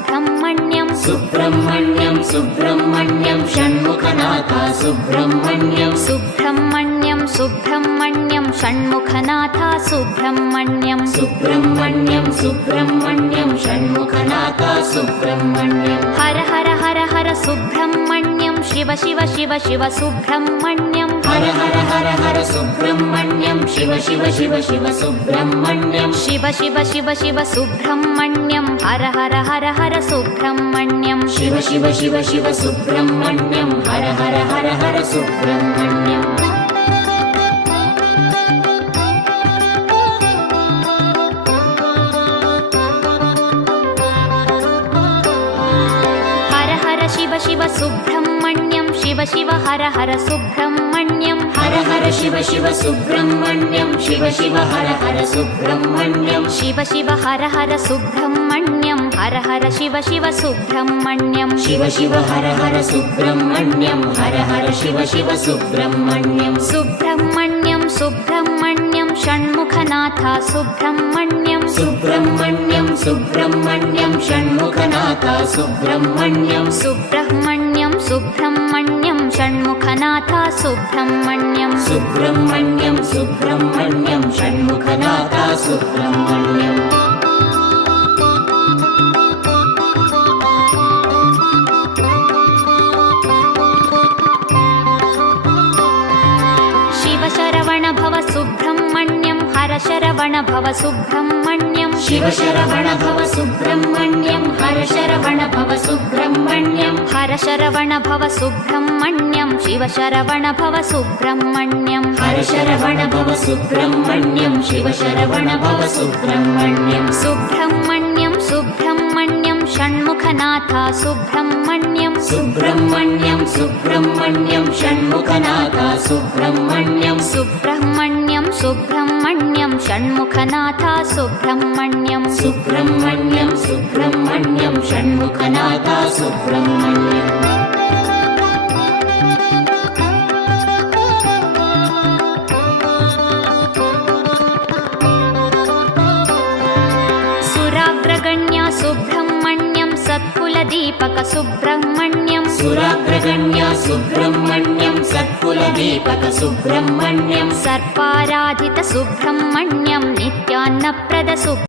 सुब्रह्मण्यं सुब्रह्मण्यं सुब्रह्मण्यं षण्मुखनाथ सुब्रह्मण्यं सुब्रह्मण्यं सुब्रह्मण्यं षण्मुखनाथ सुब्रह्मण्यं सुब्रह्मण्यं सुब्रह्मण्यं षण्मुखनाथ सुब्रह्मण्यं हर हर हर हर सुब्रह्मण्यं शिव शिव शिव शिव सुब्रह्मण्यं हर हर हर हर सुब्रह्मण्यं शिव शिव शिव शिव सुब्रह्मण्यं शिव शिव शिव शिव सुब्रह्मण्यं हर हर हर हर सुब्रह्मण्यं शिव शिव शिव शिव सुब्रह्मण्यं हर हर हर हर सुब्रह्मण्यं हर हर शिव शिव सुब्रह्मण्यं शिव शिव हर हर सुब्रह्मण्यं हर हर शिव शिव सुब्रह्मण्यं शिव शिव हर हर सुब्रह्मण्यं शिव शिव हर हर सुब्रह्मण्यं हर हर शिव शिव सुब्रह्मण्यं शिव शिव हर हर सुब्रह्मण्यं हर हर शिव शिव सुब्रह्मण्यं सुब्रह्मण्यं सुब्रह्मण्यं षण्मुखनाथ सुब्रह्मण्यं सुब्रह्मण्यं सुब्रह्मण्यं षण्मुखनाथ सुब्रह्मण्यं सुब्रह्मण्यं सुब्रह्मण्यं षण्मुखनाथ सुब्रह्मण्यं सुब्रह्मण्यं सुब्रह्मण्यं षण्मुखनाथ सुब्रह्मण्यं शिव शरवण भव सुब्रह्मण्यं हर शरवण भव सुब्रह्मण्यं शिव शरवण भव सुब्रह्मण्यं हर शरवण भव सुब्रह्मण्यं हर शरवण भव सुब्रह्मण्यं शिव शरवण भव सुब्रह्मण्यं हर शरवण भव सुब्रह्मण्यं शिव शरवण भव सुब्रह्मण्यं सुब्रह्मण्यं सुब्रह्मण्यं षण्मुखनाथ सुब्रह्मण्यं सुब्रह्मण्यं सुब्रह्मण्यं षण्मुखनाथ सुब्रह्मण्यं सुब्रह्मण्यं सुब्रह्मण्यं षण्मुखनाथ सुब्रह्मण्यं सुब्रह्मण्यं सुब्रह्मण्यं षण्मुखनाथ सुब्रह्मण्यं सुराग्रगण्य सुब्रह्मण्यं सत्कुलदीपक सुब्रह्मण्यं सुराग्रगण्य सुब्रह्मण्यं सत्कुलदीपक सुब्रह्मण्यं सर्पाराधित सुब्रह्मण्यं नित्यान्नप्रद